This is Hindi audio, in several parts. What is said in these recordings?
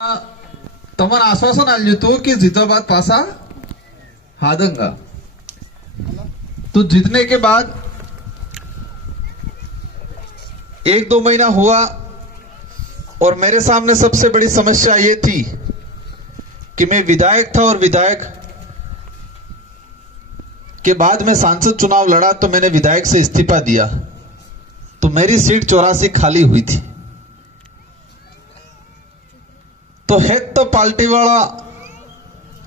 तमन आश्वासन आल्यो की जिंदाबाद पासा हादंगा। तो जीतने के बाद 1-2 महीना हुआ और मेरे सामने सबसे बड़ी समस्या ये थी कि मैं विधायक था और विधायक के बाद में सांसद चुनाव लड़ा तो मैंने विधायक से इस्तीफा दिया तो मेरी सीट 84 खाली हुई थी। तो हेड तो पार्टी वाला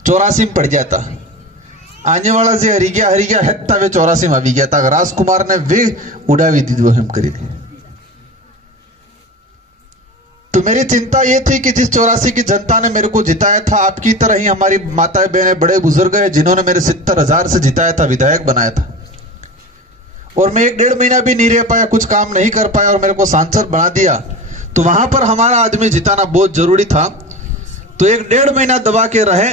84 में पड़ जाता, आने वाला से हरी गया हेड था वे 84 में आ गया था। राजकुमार ने वे उड़ावी दी वो हम करी थी। तो मेरी चिंता ये थी कि जिस 84 की जनता ने मेरे को जिताया था, आपकी तरह ही हमारी माताएं बहनें बड़े बुजुर्ग हैं जिन्होंने मेरे 70,000 से जिताया था, विधायक बनाया था, और मैं 1-1.5 महीना भी नहीं रह पाया, कुछ काम नहीं कर पाया और मेरे को सांसद बना दिया। तो वहां पर हमारा आदमी जिताना बहुत जरूरी था। तो 1-1.5 महीना दबा के रहे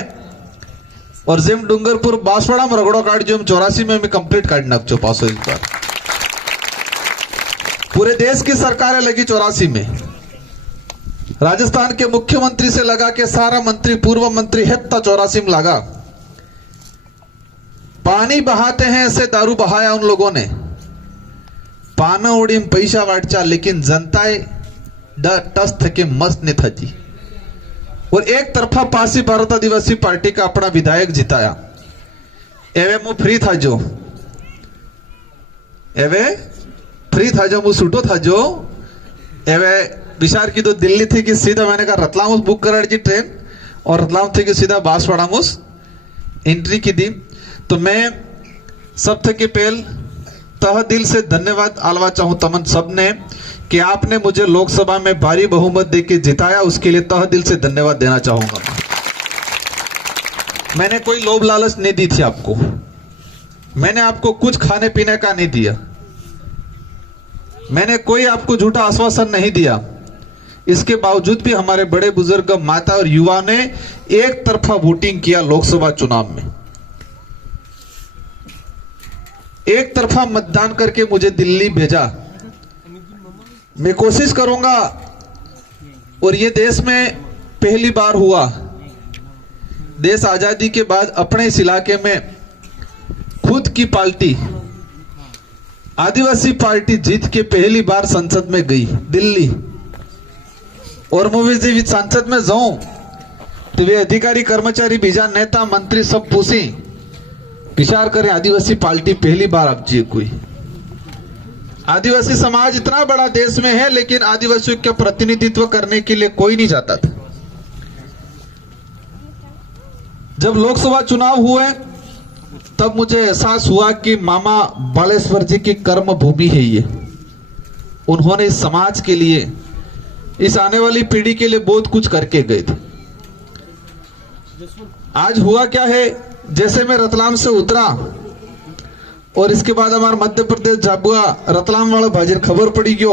और जिम डूंगरपुर बांसवाड़ा में रगड़ो काट जो 84 में कंप्लीट काटना चो पास हो। इस बार पूरे देश की सरकारें लगी 84 में, राजस्थान के मुख्यमंत्री से लगा के सारा मंत्री पूर्व मंत्री हेत्ता 84 में लगा। पानी बहाते हैं ऐसे दारू बहाया उन लोगों ने, पाना उड़ी में पैसा वाटचा, लेकिन जनताए टस थे के मस्त ने था जी। और एक तरफा पासी भारत आदिवासी पार्टी का अपना विधायक जिताया। एवे मु फ्री था जो, एवे फ्री था जो, मु सूटो था जो, एवे विचार की तो दिल्ली थी कि सीधा मैंने कहा रतलाम बुक करा दी ट्रेन और रतलाम थी कि सीधा बांसवाड़ा मुस एंट्री की दी। तो मैं सब थे के पहल तह दिल से धन्यवाद आलवा चाहूं तमन सब ने कि आपने मुझे लोकसभा में भारी बहुमत देके जिताया, उसके लिए तह दिल से धन्यवाद देना चाहूंगा। मैंने कोई लोभ लालच नहीं दी थी आपको, मैंने आपको कुछ खाने पीने का नहीं दिया, मैंने कोई आपको झूठा आश्वासन नहीं दिया। इसके बावजूद भी हमारे बड़े बुजुर्ग माता और युवा ने एक तरफा वोटिंग किया लोकसभा चुनाव में, एक तरफा मतदान करके मुझे दिल्ली भेजा। मैं कोशिश करूंगा, और ये देश में पहली बार हुआ, देश आजादी के बाद अपने इस इलाके में खुद की पार्टी आदिवासी पार्टी जीत के पहली बार संसद में गई दिल्ली। और मुझे संसद में जाऊं तो वे अधिकारी कर्मचारी बीजा नेता मंत्री सब पूछी विचार करें, आदिवासी पार्टी पहली बार अब जी कोई। आदिवासी समाज इतना बड़ा देश में है लेकिन आदिवासियों का प्रतिनिधित्व करने के लिए कोई नहीं जाता था। जब लोकसभा चुनाव हुए तब मुझे एहसास हुआ कि मामा बालेश्वर जी की कर्म भूमि है ये। उन्होंने इस समाज के लिए, इस आने वाली पीढ़ी के लिए बहुत कुछ करके गए थे। आज हुआ क्या है, जैसे मैं रतलाम से उतरा और इसके बाद हमारा मध्य प्रदेश जाबुआ रतलाम वाला भाजी खबर पड़ी गयो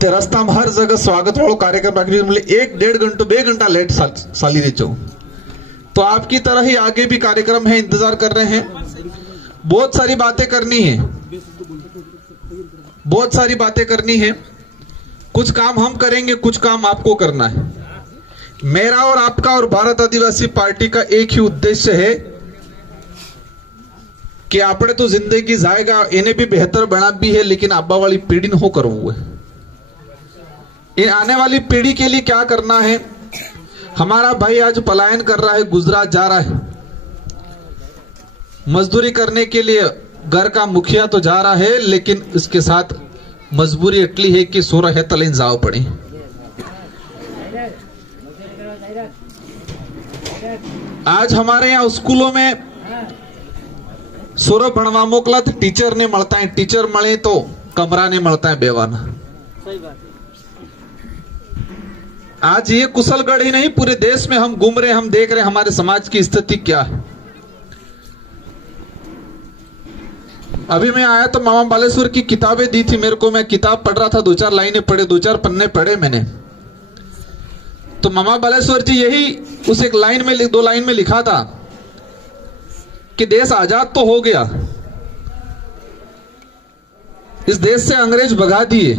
ते रास्ता में हर जगह स्वागत वालों कार्यक्रम रख 1-1.5 घंटे 2 घंटा लेट साली रही। तो आपकी तरह ही आगे भी कार्यक्रम है, इंतजार कर रहे हैं। बहुत सारी बातें करनी है, बहुत सारी बातें करनी है। कुछ काम हम करेंगे, कुछ काम आपको करना है। मेरा और आपका और भारत आदिवासी पार्टी का एक ही उद्देश्य है कि आपने तो जिंदगी जाएगा, इन्हें भी बेहतर बना भी है, लेकिन आबा वाली पीढ़ी न हो कर वो है। ये आने वाली पीढ़ी के लिए क्या करना है। हमारा भाई आज पलायन कर रहा है, गुजरात जा रहा है मजदूरी करने के लिए, घर का मुखिया तो जा रहा है, लेकिन इसके साथ मजबूरी इतनी है कि सोरा है तलेन जाओ पड़े। आज हमारे यहाँ स्कूलों में सोरा भणवा मोकला तो टीचर ने મળता है, टीचर મળે तो कमरा ने મળता है बेवाना। आज ये कुशलगढ़ ही नहीं, पूरे देश में हम घूम रहे, हम देख रहे हमारे समाज की स्थिति क्या है। अभी मैं आया तो मामा बालेश्वर की किताबें दी थी मेरे को, मैं किताब पढ़ रहा था, 2-4 लाइनें पढ़े, 2-4 पन्ने पढ़े मैंने। तो मामा बालेश्वर जी यही उस एक लाइन में 2 लाइन में लिखा था कि देश आजाद तो हो गया, इस देश से अंग्रेज भगा दिए,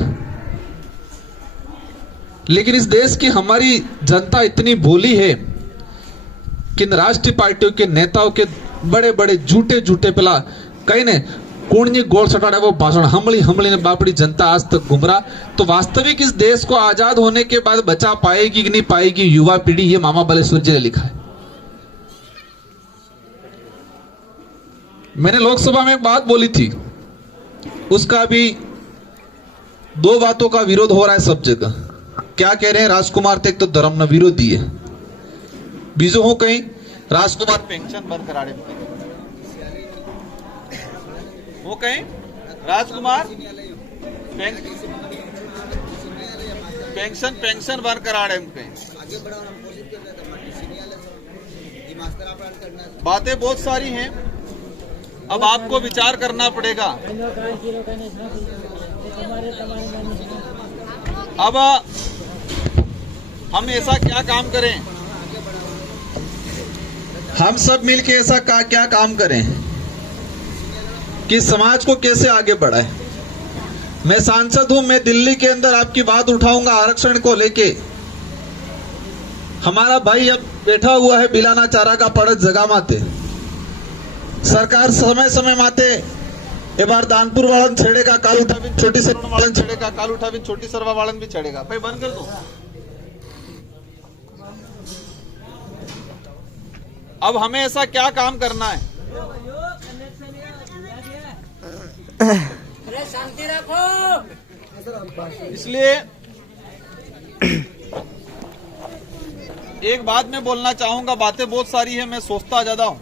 लेकिन इस देश की हमारी जनता इतनी भोली है कि इन राष्ट्रीय पार्टियों के नेताओं के बड़े बड़े झूठे झूठे पिला कहीं ने कौन गोल सटाड़ा वो भाषण हमली हमली ने बापड़ी जनता आज तक गुमराह। तो वास्तविक इस देश को आजाद होने के बाद बचा पाएगी कि नहीं पाएगी युवा पीढ़ी, ये मामा बालेश्वर जी ने लिखा है। मैंने लोकसभा में एक बात बोली थी, उसका भी दो बातों का विरोध हो रहा है सब जगह। क्या कह रहे हैं राजकुमार थे तो धर्म न विरोधी है, बीजो हो कहीं राजकुमार पेंशन बंद कराड़े वो कहीं राजकुमार पेंशन बंद कराड़े बातें बहुत सारी हैं, अब आपको विचार करना पड़ेगा। अब हम ऐसा क्या काम करें, हम सब मिलके ऐसा क्या काम करें कि समाज को कैसे आगे बढ़ाए। मैं सांसद हूं, मैं दिल्ली के अंदर आपकी बात उठाऊंगा आरक्षण को लेके। हमारा भाई अब बैठा हुआ है बिलाना चारा का पड़त जगह माते, सरकार समय समय माते ए बार दानपुर वालन छेड़ेगा, काल उठाविन छोटी सरवा वालन छेड़ेगा, काल उठाविन छोटी सरवा वालन भी छेड़ेगा। भाई बंद कर दो। अब हमें ऐसा क्या काम करना है, शांति रखो। इसलिए एक बात मैं बोलना चाहूंगा, बातें बहुत सारी है, मैं सोचता ज्यादा हूं।